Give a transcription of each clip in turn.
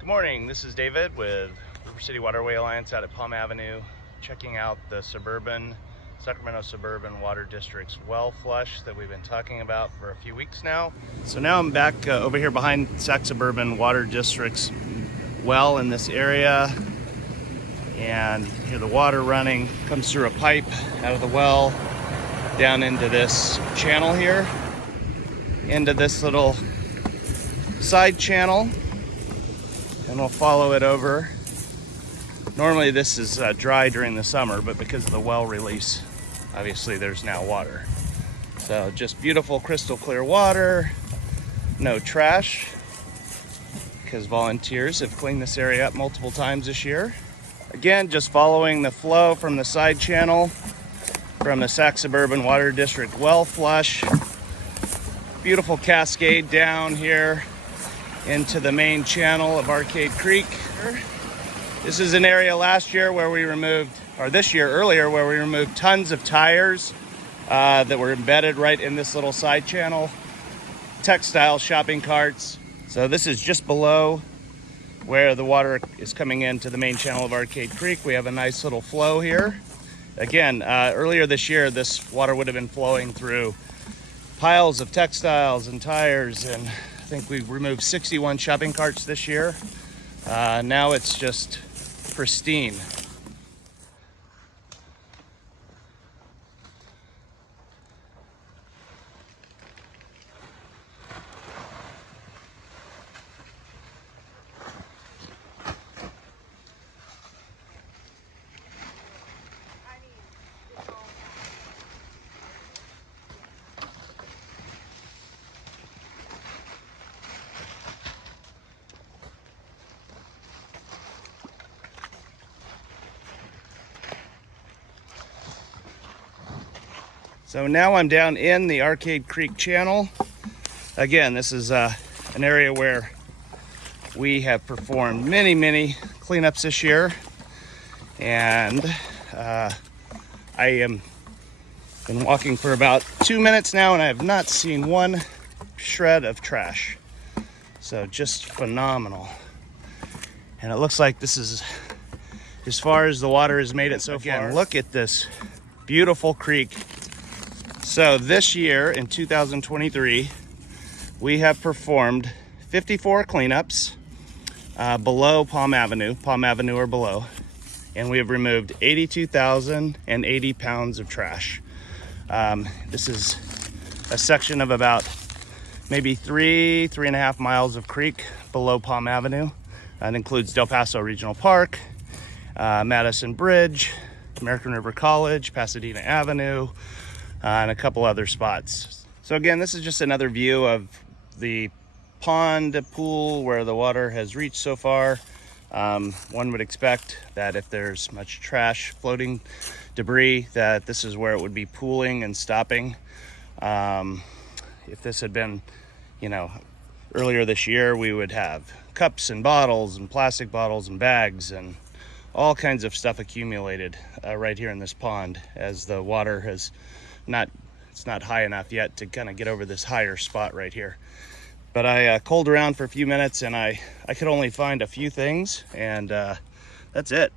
Good morning, this is David with River City Waterway Alliance out at Palm Avenue, checking out the Sacramento Suburban Water District's well flush that we've been talking about for a few weeks now. So now I'm back over here behind Sac Suburban Water District's well in this area, and you hear the water running, comes through a pipe out of the well down into this channel here, into this little side channel, and we'll follow it over. Normally this is dry during the summer, but because of the well release, obviously there's now water. So just beautiful crystal clear water, no trash, because volunteers have cleaned this area up multiple times this year. Again, just following the flow from the side channel from the Sac Suburban Water District well flush. Beautiful cascade down here into the main channel of Arcade Creek. This is an area last year where we removed, or this year earlier, where we removed tons of tires that were embedded right in this little side channel. Textile shopping carts. So this is just below where the water is coming into the main channel of Arcade Creek. We have a nice little flow here. Again, earlier this year, this water would have been flowing through piles of textiles and tires, and I think we've removed 61 shopping carts this year. Now it's just pristine. So now I'm down in the Arcade Creek channel. Again, this is an area where we have performed many cleanups this year, and I am been walking for about 2 minutes now, and I have not seen one shred of trash. So just phenomenal. And it looks like this is as far as the water has made it so far. Look at this beautiful creek. So this year, in 2023, we have performed 54 cleanups below Palm Avenue or below, and we have removed 82,080 pounds of trash. This is a section of about maybe 3.5 miles of creek below Palm Avenue. That includes Del Paso Regional Park, Madison Bridge, American River College, Pasadena Avenue, and a couple other spots. So again, this is just another view of the pond pool where the water has reached so far. One would expect that if there's much trash, floating debris, that this is where it would be pooling and stopping. If this had been, earlier this year, we would have cups and bottles and plastic bottles and bags and all kinds of stuff accumulated right here in this pond, as the water has it's not high enough yet to kind of get over this higher spot right here. But I culled around for a few minutes, and I could only find a few things, and that's it.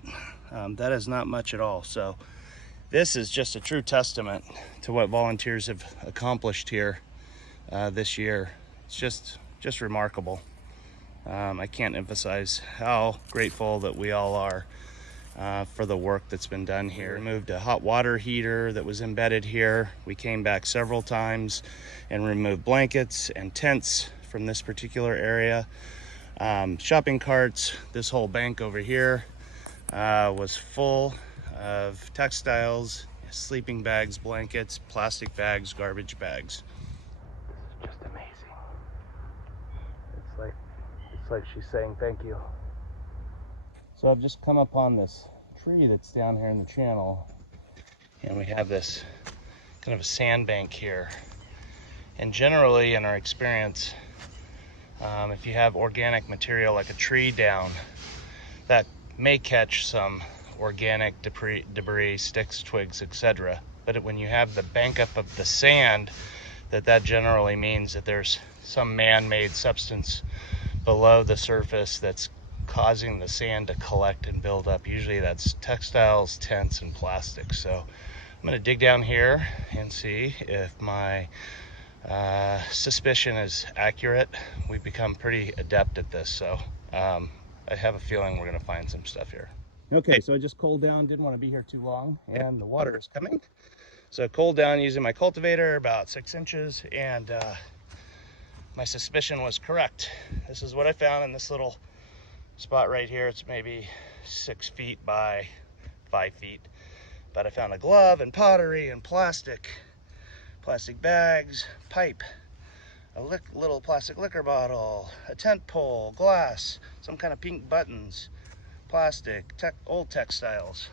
That is not much at all. So this is just a true testament to what volunteers have accomplished here this year. It's just remarkable. I can't emphasize how grateful that we all are for the work that's been done here. We removed a hot water heater that was embedded here. We came back several times and removed blankets and tents from this particular area. Shopping carts, this whole bank over here was full of textiles, sleeping bags, blankets, plastic bags, garbage bags. This is just amazing. It's like she's saying thank you. So I've just come upon this tree that's down here in the channel, and we have this kind of a sandbank here. And generally, in our experience, if you have organic material like a tree down, that may catch some organic debris, sticks, twigs, etc. But when you have the bank up of the sand, that generally means that there's some man-made substance below the surface that's causing the sand to collect and build up. Usually that's textiles, tents, and plastic. So I'm going to dig down here and see if my suspicion is accurate. We've become pretty adept at this, so I have a feeling we're going to find some stuff here. Okay, so I just cooled down, didn't want to be here too long, and the water is coming. So I cooled down using my cultivator about 6 inches, and my suspicion was correct. This is what I found in this little spot right here. It's maybe 6 feet by 5 feet. But I found a glove and pottery and plastic bags, pipe, a little plastic liquor bottle, a tent pole, glass, some kind of pink buttons, plastic, old textiles,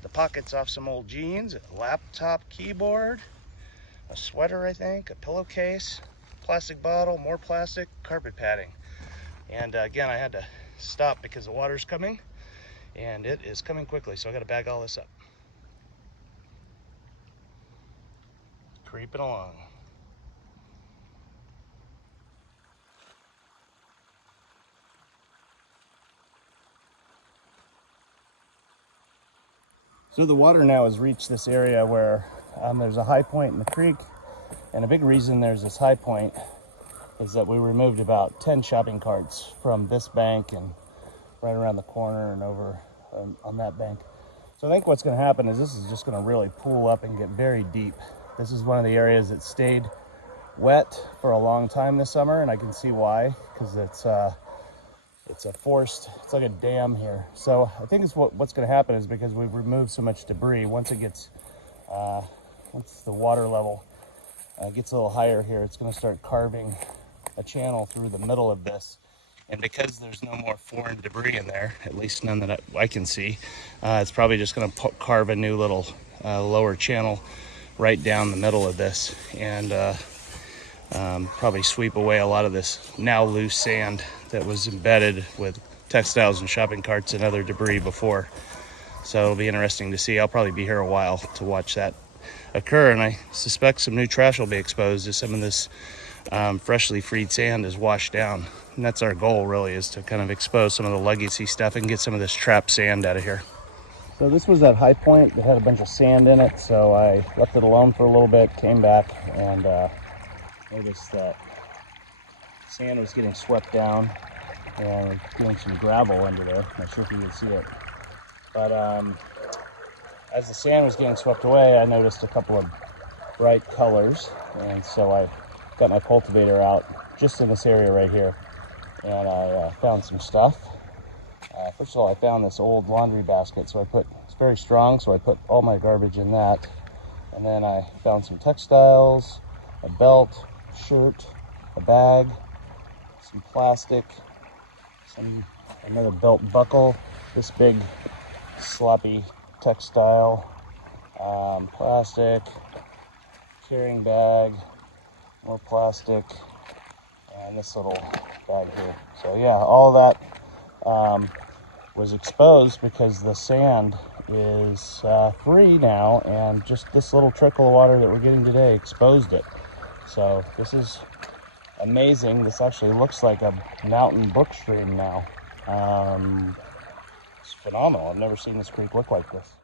the pockets off some old jeans, a laptop keyboard, a sweater, I think, a pillowcase, plastic bottle, more plastic, carpet padding. And again, I had to stop because the water's coming, and it is coming quickly, so I got to bag all this up. Creeping along. So the water now has reached this area where there's a high point in the creek, and a big reason there's this high point is that we removed about 10 shopping carts from this bank and right around the corner and over on that bank. So I think what's going to happen is this is just going to really pool up and get very deep. This is one of the areas that stayed wet for a long time this summer, and I can see why, because it's like a dam here. So I think what's going to happen is because we've removed so much debris, once the water level gets a little higher here, it's going to start carving a channel through the middle of this. And because there's no more foreign debris in there, at least none that I can see, it's probably just going to carve a new little lower channel right down the middle of this, and probably sweep away a lot of this now loose sand that was embedded with textiles and shopping carts and other debris before. So it'll be interesting to see. I'll probably be here a while to watch that occur, and I suspect some new trash will be exposed as some of this freshly freed sand is washed down. And that's our goal, really, is to kind of expose some of the legacy stuff and get some of this trapped sand out of here. So this was that high point that had a bunch of sand in it, so I left it alone for a little bit, came back, and noticed that sand was getting swept down and getting some gravel under there. Not sure if you can see it. But as the sand was getting swept away, I noticed a couple of bright colors, and so I got my cultivator out just in this area right here, and I found some stuff. First of all, I found this old laundry basket, so it's very strong, so I put all my garbage in that. And then I found some textiles, a belt, shirt, a bag, some plastic, another belt buckle, this big sloppy textile, plastic, carrying bag, more plastic, and this little bag here. So yeah, all that was exposed because the sand is free now, and just this little trickle of water that we're getting today exposed it. So this is amazing. This actually looks like a mountain brook stream now. It's phenomenal. I've never seen this creek look like this.